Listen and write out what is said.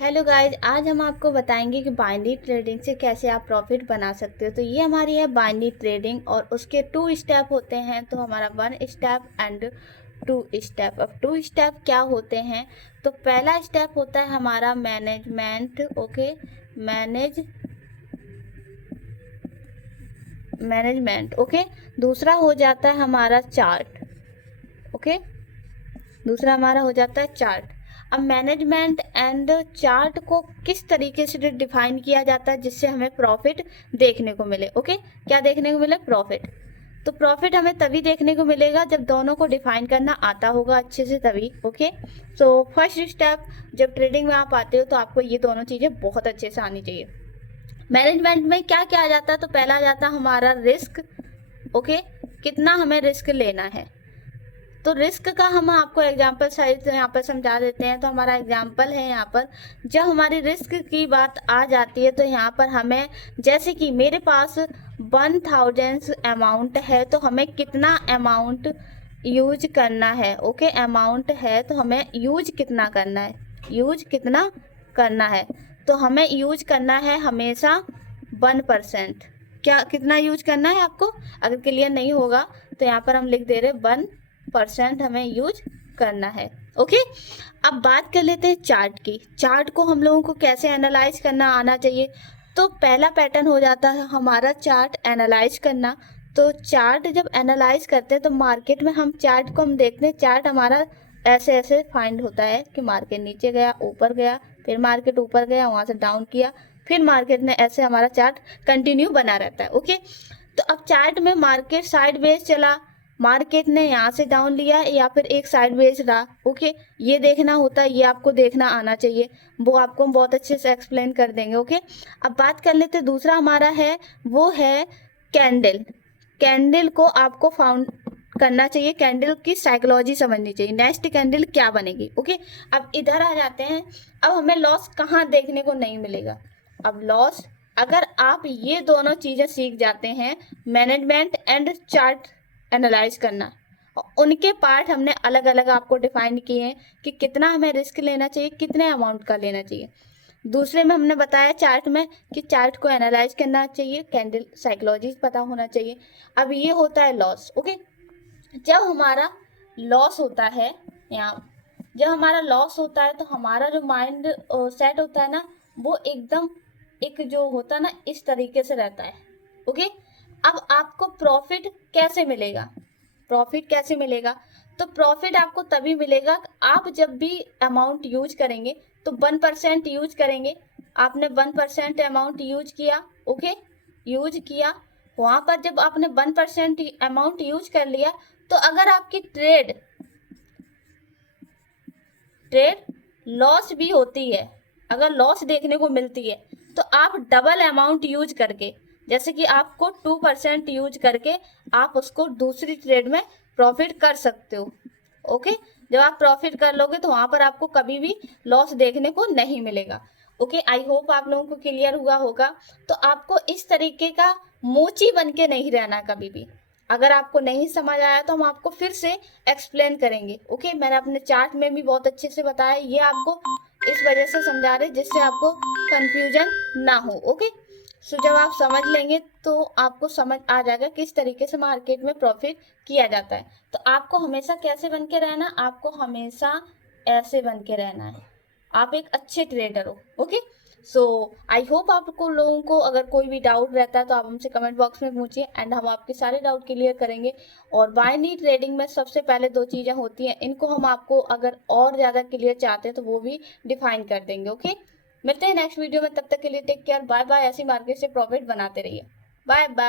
Hello guys, आज हम आपको बताएंगे कि बाइनरी ट्रेडिंग से कैसे आप प्रॉफिट बना सकते हो। तो ये हमारी है बाइनरी ट्रेडिंग और उसके 2 स्टेप होते हैं। तो हमारा 1 स्टेप एंड 2 स्टेप। अब 2 स्टेप क्या होते हैं? तो पहला स्टेप होता है हमारा मैनेजमेंट। Okay, management. ओके, दूसरा हो जाता है हमारा चार्ट। ओके, दूसरा हमारा हो जाता है चार्ट। अब मैनेजमेंट एंड चार्ट को किस तरीके से डिफाइन किया जाता है जिससे हमें प्रॉफिट देखने को मिले। ओके, क्या देखने को मिले? प्रॉफिट। तो प्रॉफिट हमें तभी देखने को मिलेगा जब दोनों को डिफाइन करना आता होगा अच्छे से, तभी। ओके, सो फर्स्ट स्टेप, जब ट्रेडिंग में आप आते हो तो आपको ये दोनों चीजें बहुत अच्छे से आनी चाहिए। मैनेजमेंट में क्या क्या आ जाता है? तो पहला आ जाता है हमारा रिस्क। ओके, कितना हमें रिस्क लेना है। तो रिस्क का हम आपको एग्जाम्पल साइज यहाँ पर समझा देते हैं। तो हमारा एग्जाम्पल है यहाँ पर, जब हमारी रिस्क की बात आ जाती है तो यहाँ पर हमें, जैसे कि मेरे पास 1000 अमाउंट है तो हमें कितना अमाउंट यूज करना है। ओके, अमाउंट है तो हमें यूज कितना करना है, यूज कितना करना है। तो हमें यूज करना है हमेशा 1%। क्या कितना यूज करना है आपको? अगर क्लियर नहीं होगा तो यहाँ पर हम लिख दे रहे 1% हमें यूज करना है। ओके, अब बात कर लेते हैं चार्ट की। चार्ट को हम लोगों को कैसे एनालाइज करना आना चाहिए। तो पहला पैटर्न हो जाता है हमारा चार्ट एनालाइज करना। तो चार्ट जब एनालाइज करते हैं तो मार्केट में हम चार्ट को हम देखते हैं, चार्ट हमारा ऐसे ऐसे फाइंड होता है कि मार्केट नीचे गया, ऊपर गया, फिर मार्केट ऊपर गया, वहां से डाउन किया, फिर मार्केट ने ऐसे हमारा चार्ट कंटिन्यू बना रहता है। ओके, तो अब चार्ट में मार्केट साइडवेज चला, मार्केट ने यहाँ से डाउन लिया या फिर एक साइडवेज रहा। ओके, ये देखना होता है, ये आपको देखना आना चाहिए, वो आपको हम बहुत अच्छे से एक्सप्लेन कर देंगे। ओके, अब बात कर लेते हैं दूसरा हमारा है, वो है कैंडल। कैंडल को आपको फाउंड करना चाहिए, कैंडल की साइकोलॉजी समझनी चाहिए, नेक्स्ट कैंडल क्या बनेगी। ओके, अब इधर आ जाते हैं। अब हमें लॉस कहाँ देखने को नहीं मिलेगा? अब लॉस, अगर आप ये दोनों चीजें सीख जाते हैं, मैनेजमेंट एंड चार्ट एनालाइज करना, उनके पार्ट हमने अलग अलग आपको डिफाइन किए हैं कि कितना हमें रिस्क लेना चाहिए, कितने अमाउंट का लेना चाहिए। दूसरे में हमने बताया चार्ट में कि चार्ट को एनालाइज करना चाहिए, कैंडल साइकोलॉजी पता होना चाहिए। अब ये होता है लॉस। ओके, जब हमारा लॉस होता है, यहाँ जब हमारा लॉस होता है तो हमारा जो माइंड सेट होता है ना, वो एकदम एक जो होता है ना, इस तरीके से रहता है। ओके, अब आपको प्रॉफिट कैसे मिलेगा? प्रॉफिट कैसे मिलेगा? तो प्रॉफिट आपको तभी मिलेगा आप जब भी अमाउंट यूज करेंगे तो 1% यूज करेंगे। आपने 1% अमाउंट यूज किया। ओके, यूज किया, वहां पर जब आपने 1% अमाउंट यूज कर लिया तो अगर आपकी ट्रेड लॉस भी होती है, अगर लॉस देखने को मिलती है, तो आप डबल अमाउंट यूज करके, जैसे कि आपको 2% यूज करके आप उसको दूसरी ट्रेड में प्रॉफिट कर सकते हो। ओके, जब आप प्रॉफिट कर लोगे तो वहां पर आपको कभी भी लॉस देखने को नहीं मिलेगा। ओके, आई होप आप लोगों को क्लियर हुआ होगा। तो आपको इस तरीके का मोची बन के नहीं रहना कभी भी। अगर आपको नहीं समझ आया तो हम आपको फिर से एक्सप्लेन करेंगे। ओके, मैंने अपने चार्ट में भी बहुत अच्छे से बताया, ये आपको इस वजह से समझा रहे जिससे आपको कंफ्यूजन ना हो। ओके, सो जब आप समझ लेंगे तो आपको समझ आ जाएगा किस तरीके से मार्केट में प्रॉफिट किया जाता है। तो आपको हमेशा कैसे बन के रहना? आपको हमेशा ऐसे बन के रहना है, आप एक अच्छे ट्रेडर हो। ओके, सो आई होप आपको लोगों को अगर कोई भी डाउट रहता है तो आप हमसे कमेंट बॉक्स में पूछिए एंड हम आपके सारे डाउट क्लियर करेंगे। और बाइनरी ट्रेडिंग में सबसे पहले 2 चीजें होती हैं, इनको हम आपको अगर और ज्यादा क्लियर चाहते हैं तो वो भी डिफाइन कर देंगे। ओके, मिलते हैं नेक्स्ट वीडियो में, तब तक के लिए टेक केयर, बाय बाय। ऐसी मार्केट से प्रॉफिट बनाते रहिए, बाय बाय।